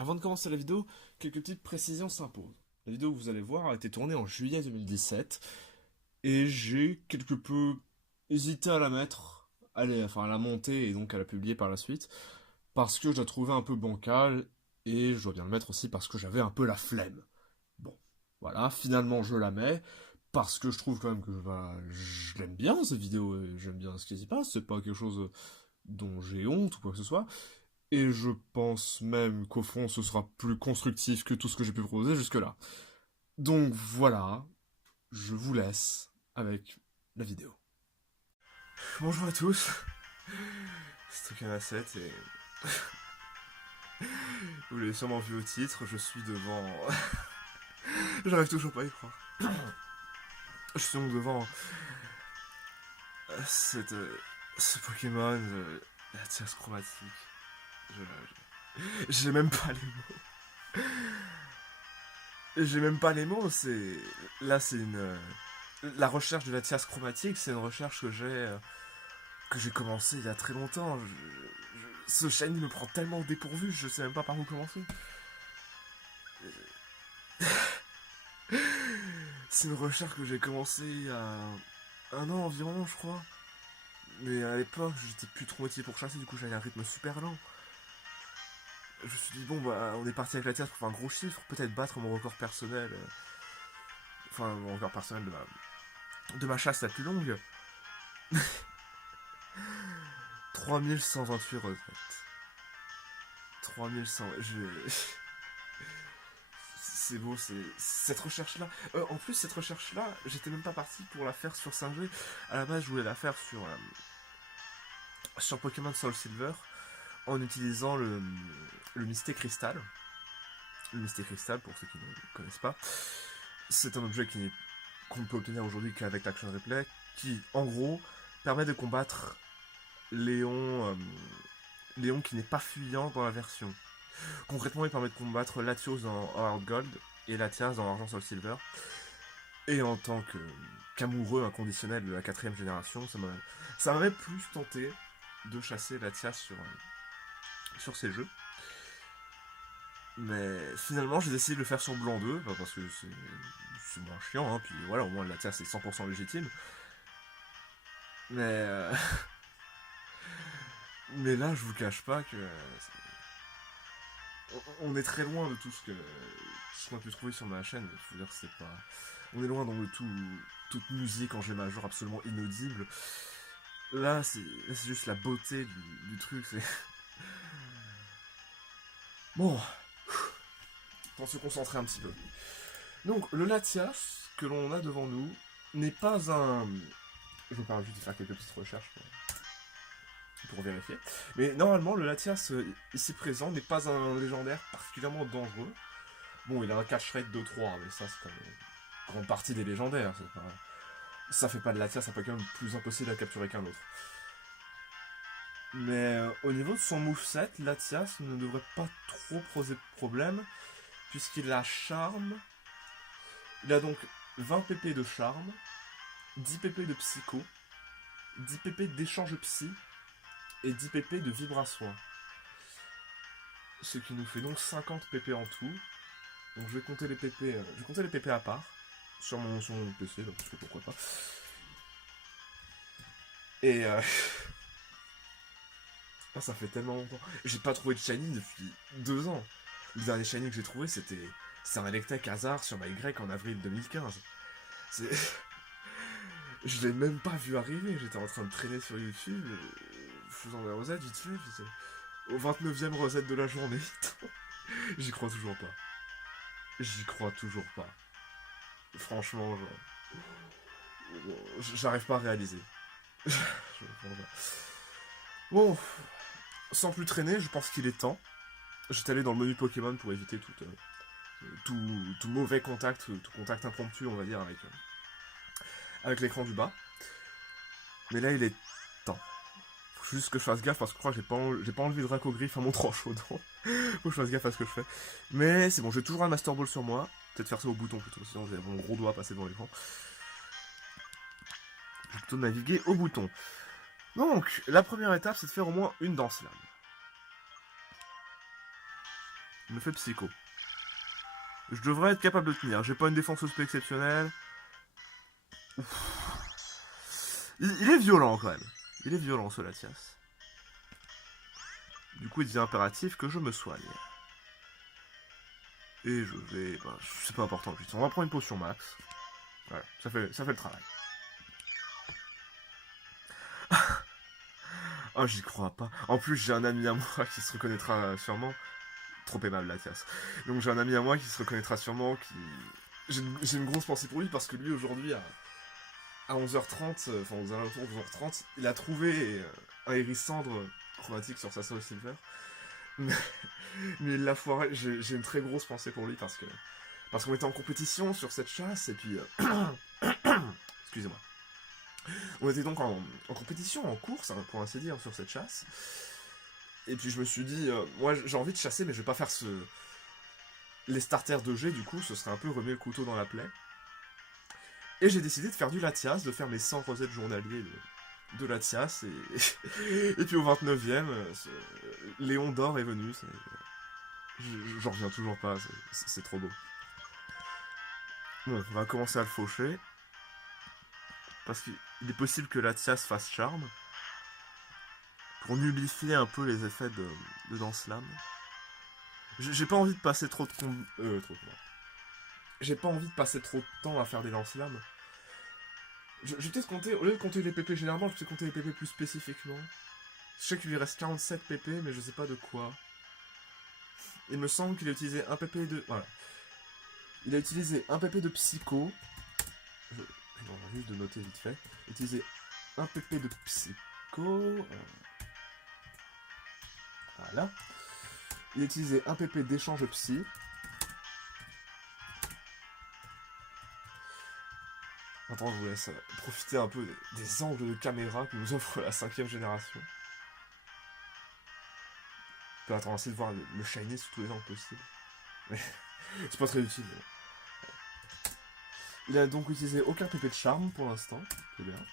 Avant de commencer la vidéo, quelques petites précisions s'imposent. La vidéo que vous allez voir a été tournée en juillet 2017 et j'ai quelque peu hésité à la mettre, à la monter et donc à la publier par la suite parce que je la trouvais un peu bancale et je dois bien le mettre aussi parce que j'avais un peu la flemme. Bon, voilà, finalement je la mets parce que je trouve quand même que je l'aime bien cette vidéo et j'aime bien ce qui s'y passe, c'est pas quelque chose dont j'ai honte ou quoi que ce soit. Et je pense même qu'au fond, ce sera plus constructif que tout ce que j'ai pu proposer jusque-là. Donc voilà, je vous laisse avec la vidéo. Bonjour à tous, c'est Tokamasset et vous l'avez sûrement vu au titre, je suis devant... J'arrive toujours pas à y croire. Je suis donc devant cette, ce Pokémon, la tierce chromatique. J'ai même pas les mots. J'ai même pas les mots, c'est... Là c'est une... La recherche de la tierce chromatique, c'est une recherche que j'ai commencé il y a très longtemps. Ce shiny me prend tellement au dépourvu, je sais même pas par où commencer. C'est une recherche que j'ai commencé il y a un an environ, je crois. Mais à l'époque, j'étais plus trop motivé pour chasser, du coup j'avais un rythme super lent. Je me suis dit, bon, bah, on est parti avec la tierce pour faire un gros chiffre, peut-être battre mon record personnel. Enfin, mon record personnel de ma chasse la plus longue. 3128 retraites. 3100. C'est beau, c'est cette recherche-là. En plus, cette recherche-là, j'étais même pas parti pour la faire sur 5G. À la base, je voulais la faire sur Pokémon Soul Silver en utilisant le Mysté Cristal. Le Mysté Cristal, pour ceux qui ne connaissent pas, c'est un objet qu'on ne peut obtenir aujourd'hui qu'avec l'Action Replay, qui, en gros, permet de combattre Léon, Léon qui n'est pas fuyant dans la version. Concrètement, il permet de combattre Latios dans Hard Gold et Latias dans Argent Soul Silver. Et en tant qu'amoureux inconditionnel de la 4ème génération, ça m'avait plus tenté de chasser Latias sur ces jeux. Mais finalement, j'ai décidé de le faire sur Blanc 2, parce que c'est moins chiant, hein, puis voilà, au moins Latias est 100% légitime. Mais, mais là, je vous cache pas que on est très loin de tout ce qu'on a pu trouver sur ma chaîne. Il faut dire que c'est pas... On est loin dans toute musique en G majeur absolument inaudible. Là, c'est juste la beauté du truc. C'est... Bon, pour se concentrer un petit peu. Donc, le Latias que l'on a devant nous n'est pas un... Je me permets juste de faire quelques petites recherches pour vérifier. Mais normalement, le Latias ici présent n'est pas un légendaire particulièrement dangereux. Bon, il a un catch rate de 3, mais ça, c'est quand même une grande partie des légendaires. Ça fait pas de Latias un Pokémon plus impossible à capturer qu'un autre. Mais au niveau de son moveset, Latias ne devrait pas trop poser de problème, puisqu'il a Charme. Il a donc 20 pp de Charme, 10 pp de Psycho, 10 pp d'échange Psy, et 10 pp de Vibra-Soin. Ce qui nous fait donc 50 pp en tout. Donc je vais compter les pp, à part, sur mon PC, donc, parce que pourquoi pas. Et ah, ça fait tellement longtemps. J'ai pas trouvé de shiny depuis 2 ans. Le dernier shiny que j'ai trouvé, c'est un Electek hasard sur MyGreg en avril 2015. C'est... Je l'ai même pas vu arriver. J'étais en train de traîner sur YouTube, faisant des rosettes vite fait, puis au 29ème rosette de la journée. J'y crois toujours pas. J'y crois toujours pas. Franchement, j'arrive pas à réaliser. Bon, sans plus traîner, je pense qu'il est temps. J'étais allé dans le menu Pokémon pour éviter tout mauvais contact, tout contact impromptu, on va dire, avec l'écran du bas. Mais là, il est temps. Faut juste que je fasse gaffe parce que je crois que j'ai pas enlevé de Dracogriffe à mon tranchaudon. Faut que je fasse gaffe à ce que je fais. Mais c'est bon, j'ai toujours un Master Ball sur moi. Peut-être faire ça au bouton plutôt, sinon j'ai mon gros doigt passé devant l'écran. Je vais plutôt naviguer au bouton. Donc, la première étape, c'est de faire au moins une danse lame. Il me fait psycho. Je devrais être capable de tenir. J'ai pas une défense OSP exceptionnelle. Il est violent quand même. Il est violent ce Latias. Du coup, il devient impératif que je me soigne. Et je vais... Ben, c'est pas important. On va prendre une potion max. Voilà, ça fait le travail. Oh, j'y crois pas. En plus, j'ai un ami à moi qui se reconnaîtra sûrement. Trop aimable, Latias. Donc j'ai un ami à moi qui se reconnaîtra sûrement, qui... J'ai une grosse pensée pour lui, parce que lui, aujourd'hui, à 11h30, enfin aux alentours de 11h30, il a trouvé un hérissandre chromatique sur sa Soul Silver. Mais il l'a foiré. J'ai une très grosse pensée pour lui, parce qu'on était en compétition sur cette chasse, et puis... Excusez-moi. On était donc en compétition, en course, hein, pour ainsi dire, sur cette chasse. Et puis je me suis dit, moi j'ai envie de chasser, mais je vais pas faire les starters de G, du coup, ce serait un peu remettre le couteau dans la plaie. Et j'ai décidé de faire du Latias, de faire mes 100 rosettes journaliers de Latias, et puis au 29e, Léon d'or est venu. J'en reviens toujours pas, c'est trop beau. Bon, on va commencer à le faucher. Parce qu'il est possible que Latias fasse charme. Pour nullifier un peu les effets de Danse-Lame. J'ai pas envie de passer trop de J'ai pas envie de passer trop de temps à faire des lance-lames. Je vais peut-être compter, au lieu de compter les PP généralement, je vais peut-être compter les PP plus spécifiquement. Je sais qu'il lui reste 47 PP, mais je sais pas de quoi. Il me semble qu'il a utilisé un PP de... Voilà. Il a utilisé un PP de psycho. Je vais juste de noter vite fait. Il a utilisé un PP de psycho. Voilà. Il a utilisé un PP d'échange psy. Maintenant, je vous laisse profiter un peu des angles de caméra que nous offre la 5ème génération. Je peux attendre essayer de voir le shiny sous tous les angles possibles. Mais c'est pas très utile. Il a donc utilisé aucun PP de charme pour l'instant. C'est bien.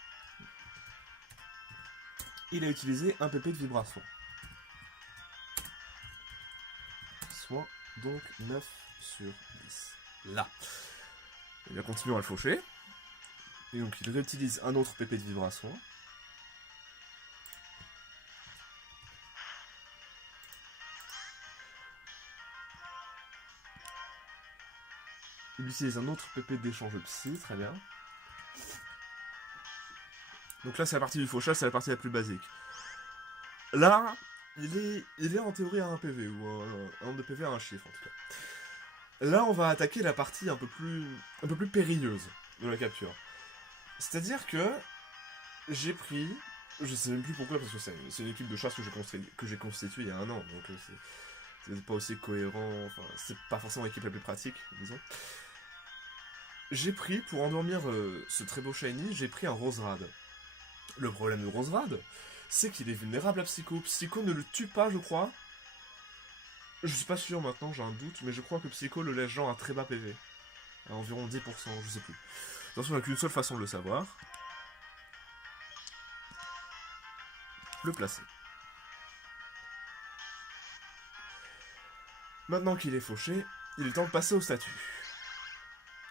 Il a utilisé un PP de vibration. Soit donc 9 sur 10. Là. Il va continuer à le faucher. Et donc il réutilise un autre PP de vibration. Il utilise un autre PP d'échange psy, très bien. Donc là c'est la partie du fauchage, c'est la partie la plus basique. Là, il est en théorie à 1 PV, ou un nombre de PV à un chiffre en tout cas. Là on va attaquer la partie un peu plus périlleuse de la capture. C'est-à-dire que j'ai pris, je sais même plus pourquoi, parce que c'est une équipe de chasse que j'ai constituée il y a 1 an, donc c'est pas aussi cohérent, enfin c'est pas forcément l'équipe la plus pratique, disons. J'ai pris, pour endormir ce très beau shiny, j'ai pris un Roserad. Le problème de Roserad, c'est qu'il est vulnérable à Psycho. Psycho ne le tue pas, je crois. Je suis pas sûr maintenant, j'ai un doute, mais je crois que Psycho le laisse genre à très bas PV. À environ 10%, je sais plus. De toute façon, il n'y a qu'une seule façon de le savoir. Le placer. Maintenant qu'il est fauché, il est temps de passer au statut.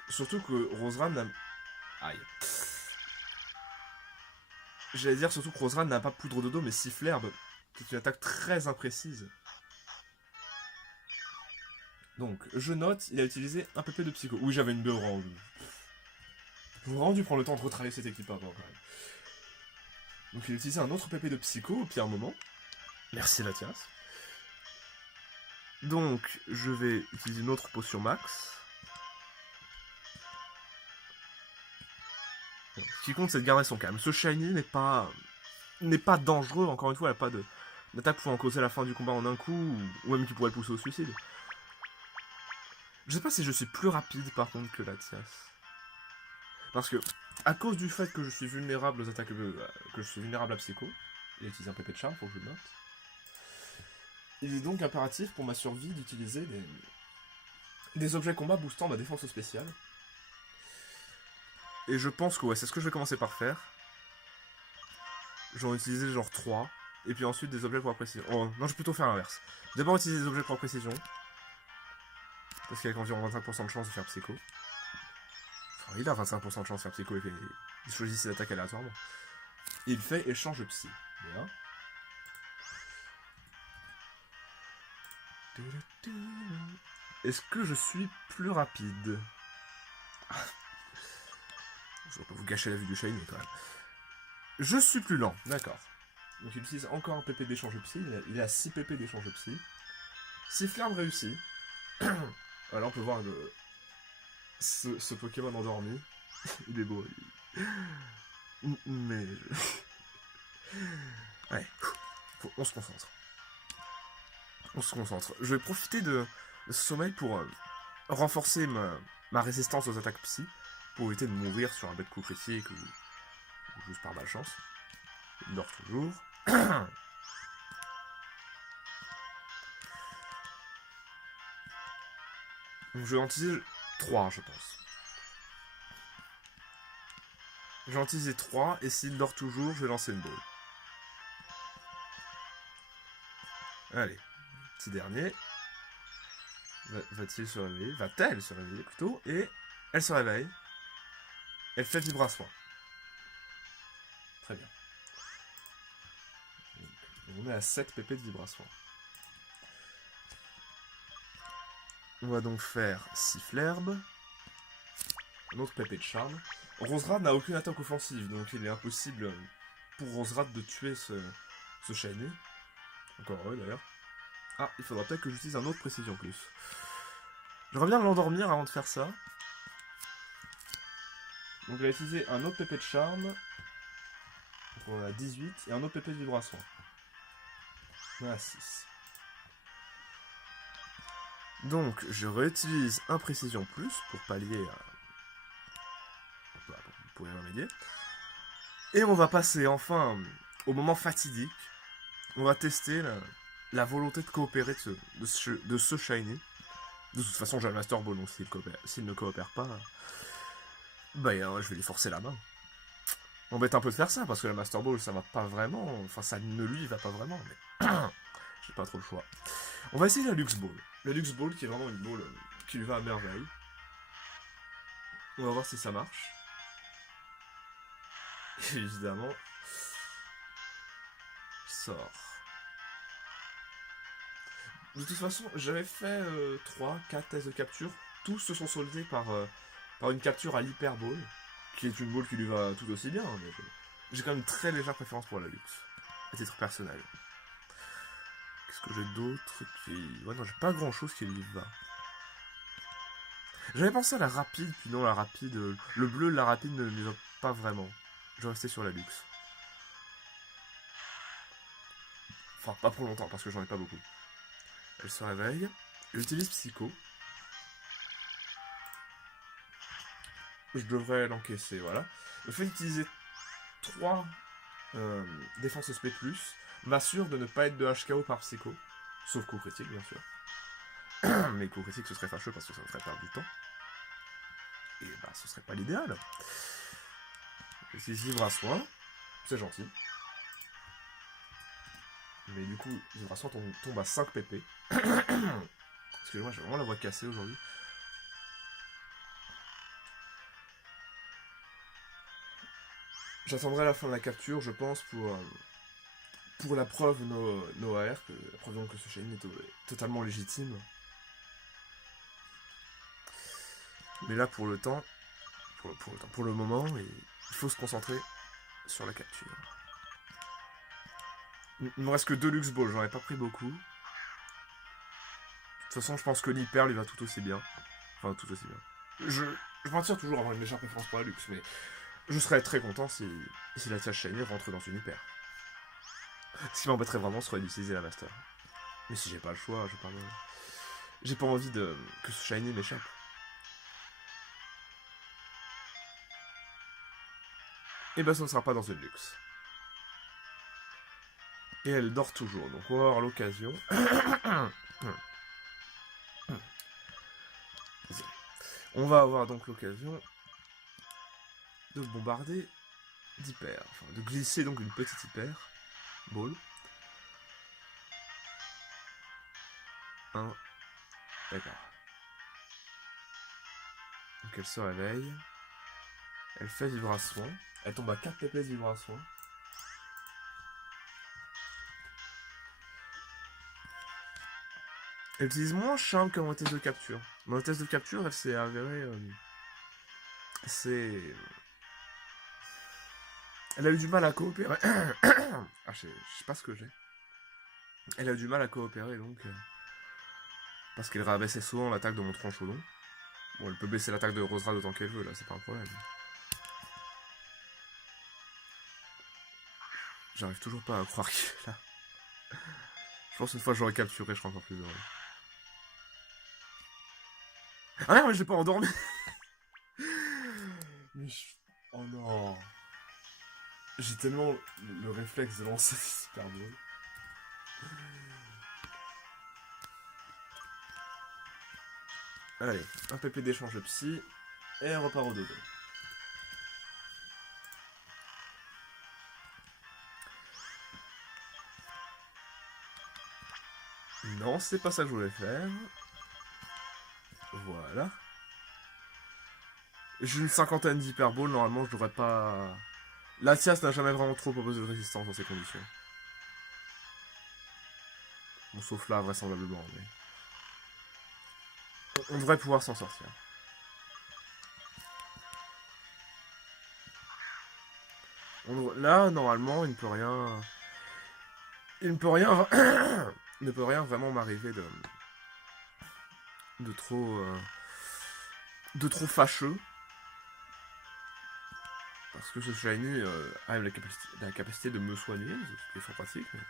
Surtout que Roserad n'a... Aïe. J'allais dire surtout que Roserad n'a pas poudre de dos, mais siffle herbe, qui est une attaque très imprécise. Donc, je note, il a utilisé un PP de psycho. Oui, j'avais une BO rendue. J'aurais vraiment dû prendre le temps de retravailler cette équipe avant, quand même. Donc, il a utilisé un autre PP de psycho au pire moment. Merci, Latias. Donc, je vais utiliser une autre potion max. Ce qui compte, c'est de garder son calme. Ce shiny n'est pas dangereux, encore une fois, il n'y a pas d'attaque pouvant causer la fin du combat en un coup, ou même qui pourrait le pousser au suicide. Je sais pas si je suis plus rapide, par contre, que Latias. Parce que, à cause du fait que je suis vulnérable aux attaques, que je suis vulnérable à Psycho, il a utilisé un PP de charme, faut que je le note. Il est donc impératif pour ma survie d'utiliser des objets combat boostant ma défense spéciale. Et je pense que ouais, c'est ce que je vais commencer par faire. J'en vais utiliser genre 3. Et puis ensuite des objets pour la précision. Oh, non, je vais plutôt faire l'inverse. D'abord utiliser des objets pour la précision. Parce qu'avec environ 25% de chance de faire psycho. Enfin, il a 25% de chance de faire psycho, il choisit ses attaques aléatoirement. Et il fait échange psy. Bien. Est-ce que je suis plus rapide? Je vais pas vous gâcher la vue du shiny quand même. Je suis plus lent, d'accord. Donc il utilise encore un PP d'échange psy. Il est à 6 PP d'échange psy. Si Flamme réussit. Voilà, on peut voir ce Pokémon endormi. Il est beau. Mais. Ouais. On se concentre. On se concentre. Je vais profiter de ce sommeil pour renforcer ma résistance aux attaques psy. Pour éviter de mourir sur un bête coup critique ou juste par malchance. Il dort toujours. Donc je vais en utiliser 3, je pense. Je vais en utiliser 3, et s'il dort toujours, je vais lancer une balle. Allez, petit dernier. Va-t-il se réveiller? Va-t-elle se réveiller plutôt? Et elle se réveille. Elle fait vibration. Très bien. Donc, on est à 7 pp de vibration. On va donc faire Sifflerbe. Un autre pp de charme. Roserad n'a aucune attaque offensive, donc il est impossible pour Roserad de tuer ce shiny. Encore heureux d'ailleurs. Ah, il faudra peut-être que j'utilise un autre précision plus. J'aimerais bien l'endormir avant de faire ça. Donc il va utiliser un autre pp de charme. Donc on a 18 et un autre pp de vibration. On a 6. Donc je réutilise un précision plus pour pallier à... Vous pouvez remédier. Et on va passer enfin au moment fatidique. On va tester la volonté de coopérer de ce shiny. De toute façon j'ai un Master Ball, donc s'il ne coopère pas, bah je vais lui forcer la main. M'embête un peu de faire ça, parce que la Master Ball ça va pas vraiment, enfin ça ne lui va pas vraiment, mais j'ai pas trop le choix. On va essayer la Lux Ball. La Lux Ball qui est vraiment une ball qui lui va à merveille. On va voir si ça marche. Évidemment. Sort. De toute façon, j'avais fait 3-4 tests de capture. Tous se sont soldés par une capture à l'Hyper Ball, qui est une ball qui lui va tout aussi bien. Mais j'ai quand même une très légère préférence pour la Lux, à titre personnel. Qu'est-ce que j'ai d'autre qui... Ouais, non, j'ai pas grand-chose qui lui va. J'avais pensé à la rapide, puis non, la rapide... le bleu de la rapide ne lui va pas vraiment. Je vais rester sur la Lux. Enfin, pas pour longtemps, parce que j'en ai pas beaucoup. Elle se réveille. J'utilise Psycho. Je devrais l'encaisser, voilà. Le fait d'utiliser 3 défense SP+, m'assure de ne pas être de HKO par Psycho. Sauf coup critique, bien sûr. Mais coup critique, ce serait fâcheux parce que ça me ferait perdre du temps. Et bah, ce serait pas l'idéal. J'utilise Vivre à Soin. C'est gentil. Mais du coup, Vivre à Soin tombe à 5 pp. Excusez-moi, j'ai vraiment la voix cassée aujourd'hui. J'attendrai la fin de la capture, je pense, pour la preuve no AR, la preuve donc que ce shiny est totalement légitime. Mais là, pour le temps, pour le moment, il faut se concentrer sur la capture. Il me reste que 2 Lux Balls, j'en ai pas pris beaucoup. De toute façon, je pense que l'hyper lui va tout aussi bien. Enfin, tout aussi bien. Je m'en tire toujours à avoir une légère préférence pour la Lux, mais je serais très content si la Tiage Shiny rentre dans une hyper. Ce qui m'embêterait vraiment serait d'utiliser la Master. Mais si j'ai pas le choix, j'ai pas envie que ce Shiny m'échappe. Et bah, ça ne sera pas dans une Lux. Et elle dort toujours, donc on va avoir l'occasion. On va avoir donc l'occasion de bombarder d'hyper, enfin de glisser donc une petite hyper ball. 1, d'accord. elle se réveille. Elle fait vibration. Elle tombe à 4 pp de vibration. Elle utilise moins charme que dans le test de capture. Dans le test de capture, elle s'est avérée... Elle a eu du mal à coopérer. Ah, je sais pas ce que j'ai. Elle a eu du mal à coopérer, donc... parce qu'elle rabaissait souvent l'attaque de mon tronc chaudon. Bon, elle peut baisser l'attaque de Rosrad autant qu'elle veut, là, c'est pas un problème. J'arrive toujours pas à croire qu'il est là. Je pense qu'une fois que j'aurai capturé, je serai encore plus heureux. Ah merde, mais je l'ai pas endormi. Mais je... Oh non. J'ai tellement le réflexe de lancer des super balles. Allez, un PP d'échange de psy, et on repart au dodo. Non, c'est pas ça que je voulais faire. Voilà. J'ai une cinquantaine d'hyperballs, normalement je devrais pas... Latias n'a jamais vraiment trop proposé de résistance dans ces conditions. Bon, sauf là, vraisemblablement, mais... On devrait pouvoir s'en sortir. Là, normalement, il ne peut rien... Il ne peut rien... il ne peut rien vraiment m'arriver de trop... de trop fâcheux. Parce que ce shiny a la capacité de me soigner, ce qui est fort pratique. Mais...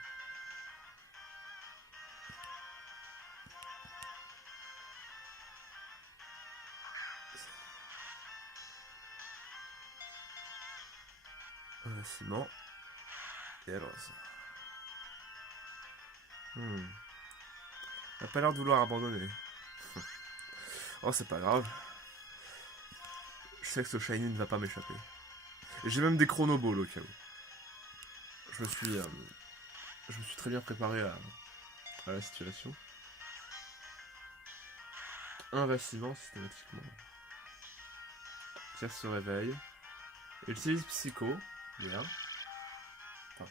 Ciment. Et alors ça. Elle a pas l'air de vouloir abandonner. Oh, c'est pas grave. Je sais que ce shiny ne va pas m'échapper. Et j'ai même des chronoballs au cas où. Je me suis très bien préparé à la situation. Un vacillant systématiquement. Pierre se réveille. Il utilise Psycho. Bien. Enfin,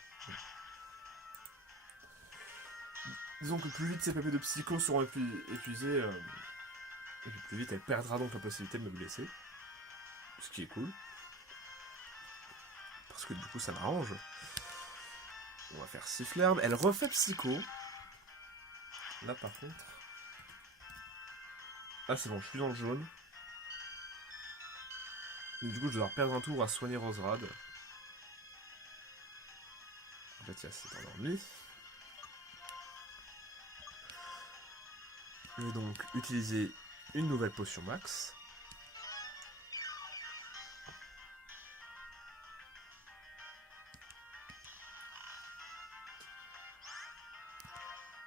disons que plus vite ses PP de Psycho seront épuisés, et plus vite elle perdra donc la possibilité de me blesser. Ce qui est cool. Parce que du coup ça m'arrange. On va faire siffler l'herbe. Elle refait Psycho. Là par contre... Ah c'est bon, je suis dans le jaune. Et du coup je vais devoir perdre un tour à soigner Rosrad. Là tiens, c'est endormi. Je vais donc utiliser une nouvelle potion max.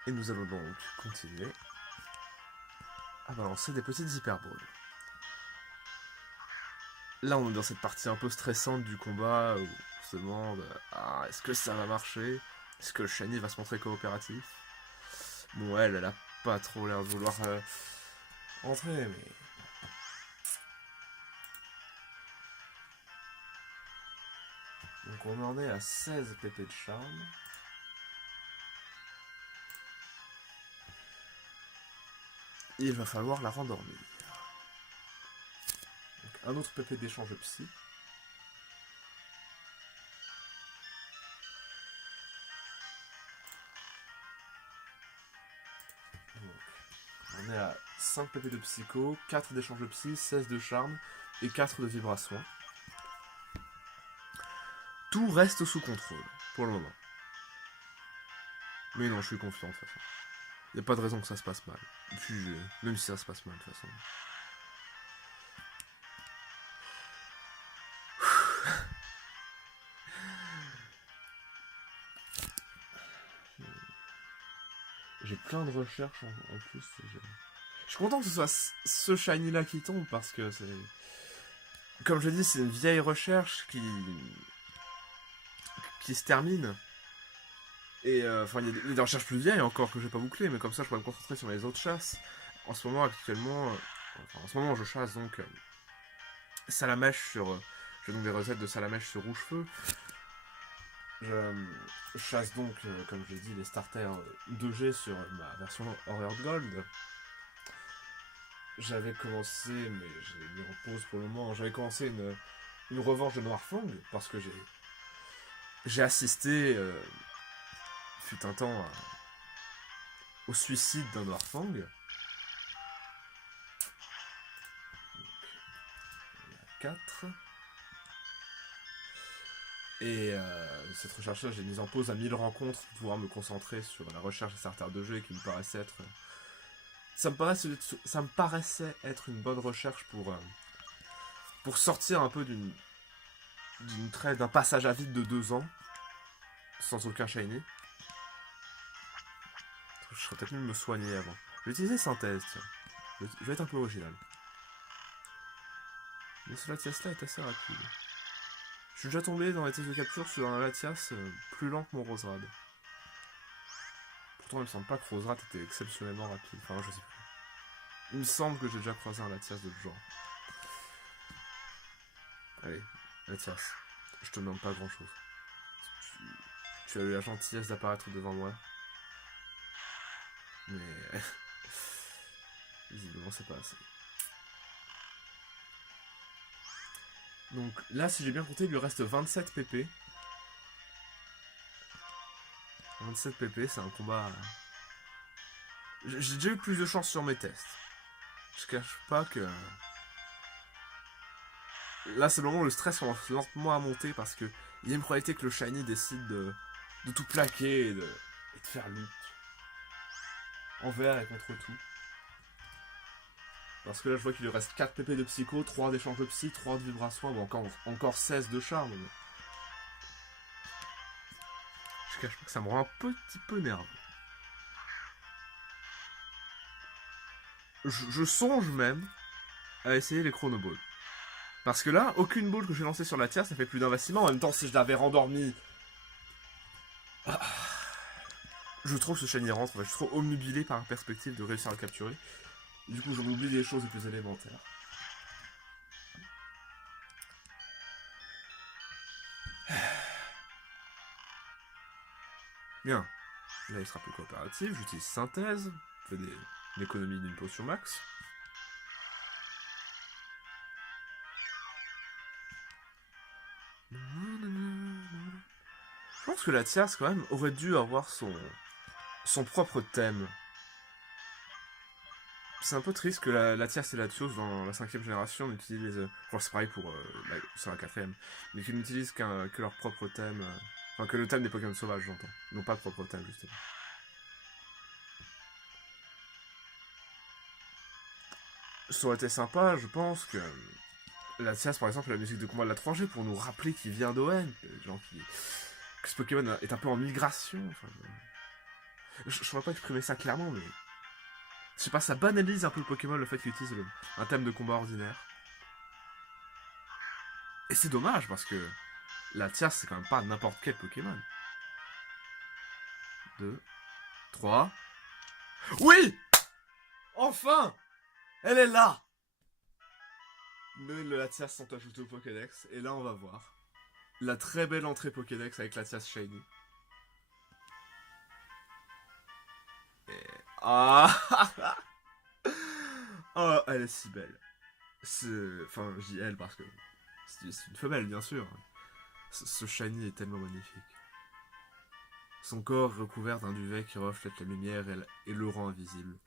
Et nous allons donc continuer à balancer des petites hyperballs. Là, on est dans cette partie un peu stressante du combat où on se demande est-ce que ça va marcher? Est-ce que le shiny va se montrer coopératif? Bon, elle a pas trop l'air de vouloir entrer, mais... Donc on en est à 16 pp de charme. Il va falloir la rendormir. Donc un autre pp d'échange psy. Donc, on est à 5 pp de psycho, 4 d'échange psy, 16 de charme et 4 de vibration. Tout reste sous contrôle, pour le moment. Mais non, je suis confiant de toute façon. Il n'y a pas de raison que ça se passe mal. Puis, même si ça se passe mal de toute façon. J'ai plein de recherches en plus. Je suis content que ce soit ce shiny là qui tombe parce que c'est... Comme je dis, c'est une vieille recherche qui se termine. Et enfin, il y a des recherches plus vieilles encore que j'ai pas bouclées, mais comme ça je pourrais me concentrer sur les autres chasses. En ce moment, actuellement, en ce moment je chasse donc Salamèche sur... J'ai donc des recettes de salamèche sur rouge-feu. Je chasse donc, comme je l'ai dit, les starters 2G sur ma version Warrior Gold. J'avais commencé, mais j'ai mis en pause pour le moment, j'avais commencé une revanche de Noirfang, parce que j'ai assisté, fut un temps, au suicide d'un Noirfang. Donc, il y a 4. Et cette recherche-là, j'ai mise en pause à 1000 rencontres pour pouvoir me concentrer sur la recherche des starters de jeu et qui me paraissait être... Ça me paraissait être une bonne recherche pour sortir un peu d'un passage à vide de 2 ans, sans aucun shiny. Je serais peut-être mieux de me soigner avant. Je vais utiliser synthèse, tiens. Je vais être un peu original. Mais ce Latias-là est assez rapide. Je suis déjà tombé dans les tests de capture sur un Latias plus lent que mon Roserad. Pourtant, il me semble pas que Roserad était exceptionnellement rapide. Enfin, je sais plus. Il me semble que j'ai déjà croisé un Latias de ce genre. Allez, Latias, je te demande pas grand-chose. Tu as eu la gentillesse d'apparaître devant moi. Mais... visiblement, c'est pas assez. Donc là, si j'ai bien compté, il lui reste 27 pp. 27 pp, c'est un combat... J'ai déjà eu plus de chance sur mes tests. Je cache pas que... Là, c'est le moment où le stress commence lentement à monter parce que il y a une probabilité que le Shiny décide de tout plaquer et de faire lutte. Envers et contre tout. Parce que là, je vois qu'il lui reste 4 pp de psycho, 3 d'échange de psy, 3 de vibration, ou encore 16 de charme. Mais... je cache pas que ça me rend un petit peu nerveux. Je songe même à essayer les chronoballs. Parce que là, aucune ball que j'ai lancée sur la tiers, ça fait plus d'un vacillement. En même temps, si je l'avais rendormi... je trouve que ce shiny rentre, je suis trop omnubilé par la perspective de réussir à le capturer. Du coup, je m'oublie des choses les plus élémentaires. Bien. Là, il sera plus coopératif. J'utilise synthèse. Je fais l'économie d'une potion max. Je pense que la tierce, quand même, aurait dû avoir son propre thème. C'est un peu triste que la tierce et la Tios dans la 5ème génération n'utilisent... je crois que c'est pareil pour sur la 4ème. Mais qu'ils n'utilisent que leur propre thème. Enfin, que le thème des Pokémon sauvages, j'entends. Non pas de propre thème, justement. Ça aurait été sympa, je pense que... la Tias, par exemple, la musique de combat de la 3G pour nous rappeler qu'il vient d'ON. Que ce Pokémon est un peu en migration. Enfin, je ne pourrais pas exprimer ça clairement, mais... je sais pas, ça banalise un peu le Pokémon, le fait qu'il utilise un thème de combat ordinaire. Et c'est dommage, parce que la Tias, c'est quand même pas n'importe quel Pokémon. 2, 3... oui! Enfin! Elle est là! Les Latias sont ajoutés au Pokédex, et là on va voir la très belle entrée Pokédex avec Latias Shiny. Et... ah! Oh, elle est si belle. Enfin, je dis elle parce que c'est une femelle, bien sûr. Ce Shiny est tellement magnifique. Son corps recouvert d'un duvet qui reflète la lumière et le rend invisible.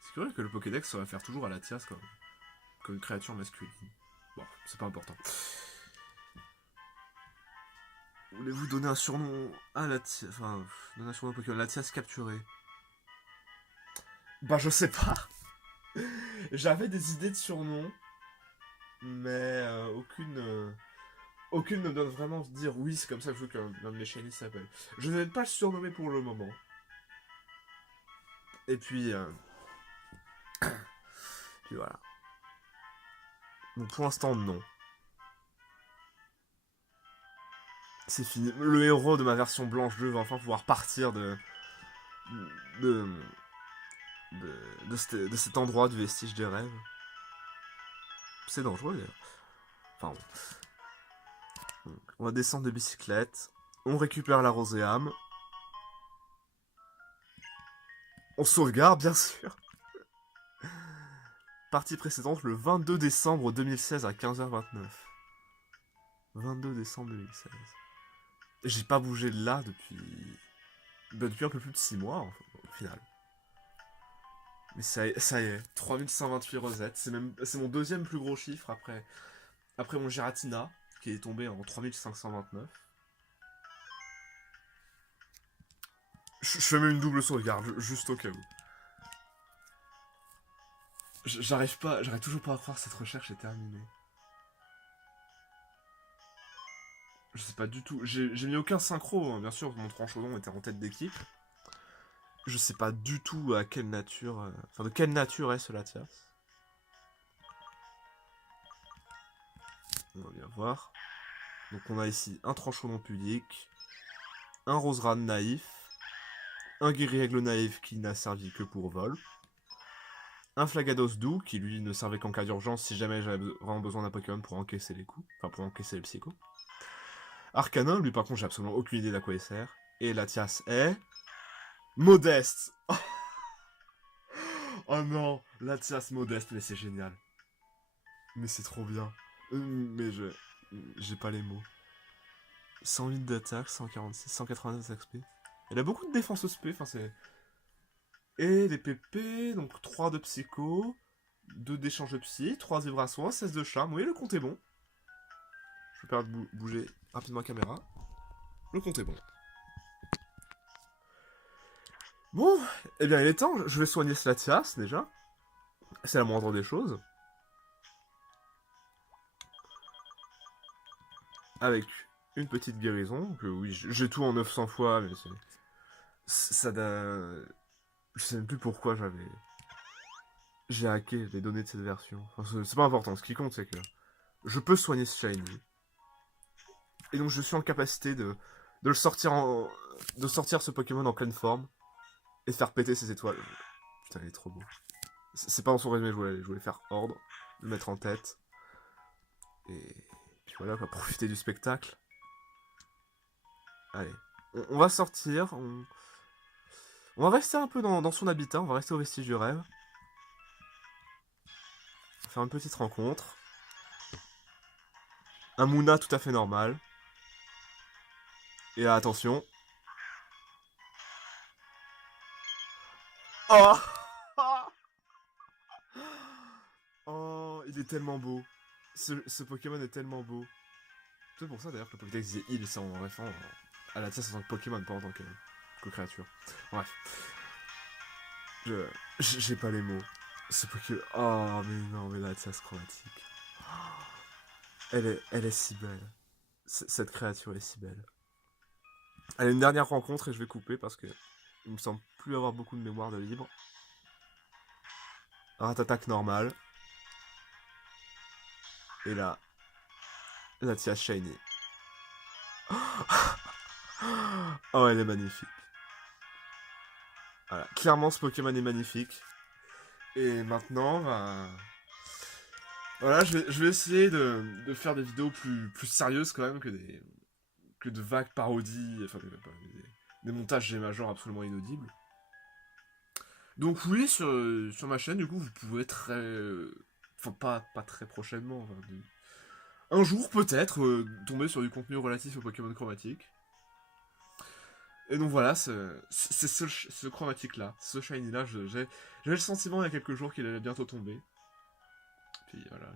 C'est curieux que le Pokédex se réfère toujours à Latias comme une créature masculine. Bon, c'est pas important. Voulez-vous donner un surnom à Latias... enfin, donner un surnom à Pokémon Latias capturé? Bah, je sais pas. J'avais des idées de surnoms, mais aucune ne me donne vraiment de dire oui, c'est comme ça que je veux qu'un de mes shinies s'appelle. Je ne vais pas le surnommer pour le moment. Et puis, puis voilà. Donc pour l'instant, non. C'est fini. Le héros de ma version blanche 2 va enfin pouvoir partir de cet endroit du vestige des rêves. C'est dangereux, d'ailleurs. Enfin, bon. Donc, on va descendre de bicyclette. On récupère la roséame. On sauvegarde, bien sûr. Partie précédente, le 22 décembre 2016 à 15h29. 22 décembre 2016. J'ai pas bougé de là depuis un peu plus de 6 mois, au final. Mais ça y est, 3128 rosettes. C'est mon deuxième plus gros chiffre après mon Giratina, qui est tombé en 3529. Je fais même une double sauvegarde, juste au cas où. J'arrive toujours pas à croire que cette recherche est terminée. Je sais pas du tout. J'ai mis aucun synchro, hein. Bien sûr, mon tranchodon était en tête d'équipe. Je sais pas du tout à quelle nature. Enfin, de quelle nature est ce Latias. On va bien voir. Donc, on a ici un tranchodon pudique, un roseran naïf, un guéri-aigle naïf qui n'a servi que pour vol, un flagados doux qui lui ne servait qu'en cas d'urgence si jamais j'avais vraiment besoin d'un Pokémon pour encaisser les coups, enfin pour encaisser les psychos. Arcanin, lui par contre j'ai absolument aucune idée d'à quoi il sert. Et Latias est... modeste. Oh non, Latias modeste, mais c'est génial. Mais c'est trop bien. Mais j'ai pas les mots. 108 d'attaque, 146, 189 XP. Elle a beaucoup de défense SP, enfin c'est... Et des PP, donc 3 de psycho, 2 d'échange de psy, 3 vibrations, 16 de charme. Oui, le compte est bon. Je vais perdre bouger rapidement la caméra. Le compte est bon. Bon, eh bien il est temps, je vais soigner ce Latias déjà. C'est la moindre des choses. Avec une petite guérison, que oui, j'ai tout en 900 fois, mais ça je sais même plus pourquoi j'ai hacké les données de cette version. Enfin, c'est pas important, ce qui compte c'est que je peux soigner ce shiny. Et donc je suis en capacité de le sortir de sortir ce Pokémon en pleine forme et de faire péter ses étoiles. Putain, il est trop beau. C'est pas dans son résumé, je voulais faire ordre, le mettre en tête. Et puis voilà, quoi, profiter du spectacle. Allez, on va sortir, on va rester un peu dans son habitat, on va rester au vestige du rêve. On va faire une petite rencontre. Un Mouna tout à fait normal. Et attention. Oh Oh, il est tellement beau. Ce Pokémon est tellement beau. C'est pour ça d'ailleurs que le Pokédex disait il, c'est en référence à la tienne en tant que Pokémon, pas en tant que créature. Bref. J'ai pas les mots. Ce Pokémon. Oh, mais non, mais la tiasse chromatique. Elle est si belle. Cette créature est si belle. Allez, une dernière rencontre et je vais couper parce que il me semble plus avoir beaucoup de mémoire de libre. Attaque normale. Et là, la tia shiny. Oh, elle est magnifique. Voilà, clairement ce Pokémon est magnifique. Et maintenant, voilà, je vais essayer de faire des vidéos plus sérieuses quand même que de vagues parodies, enfin des montages G-Major absolument inaudibles. Donc oui, sur ma chaîne, du coup, vous pouvez enfin, pas très prochainement, enfin, un jour peut-être, tomber sur du contenu relatif au Pokémon chromatique. Et donc voilà, c'est ce chromatique-là, ce shiny-là, j'avais le sentiment il y a quelques jours qu'il allait bientôt tomber. Puis voilà,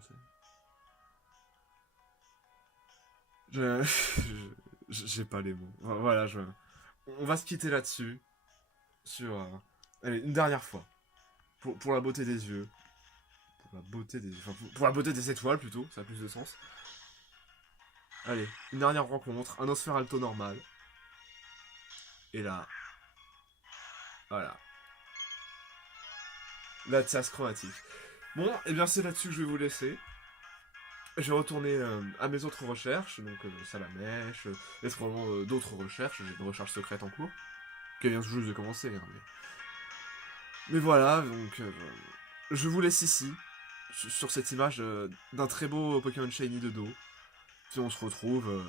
j'ai pas les mots. Voilà, on va se quitter là-dessus. Sur... allez, une dernière fois. Pour la beauté des yeux. Pour la beauté des... Enfin, pour la beauté des étoiles, plutôt. Ça a plus de sens. Allez, une dernière rencontre. Un Nosferalto normal. Et là... Voilà. La tiasse chromatique. Bon, et bien c'est là-dessus que je vais vous laisser. Je vais retourner à mes autres recherches, donc Salamèche, et probablement d'autres recherches. J'ai une recherche secrète en cours, qui vient juste de commencer. Hein, mais voilà, donc je vous laisse ici, sur cette image d'un très beau Pokémon Shiny de dos. Puis on se retrouve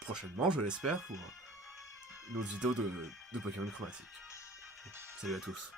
prochainement, je l'espère, pour une autre vidéo de Pokémon chromatique. Salut à tous.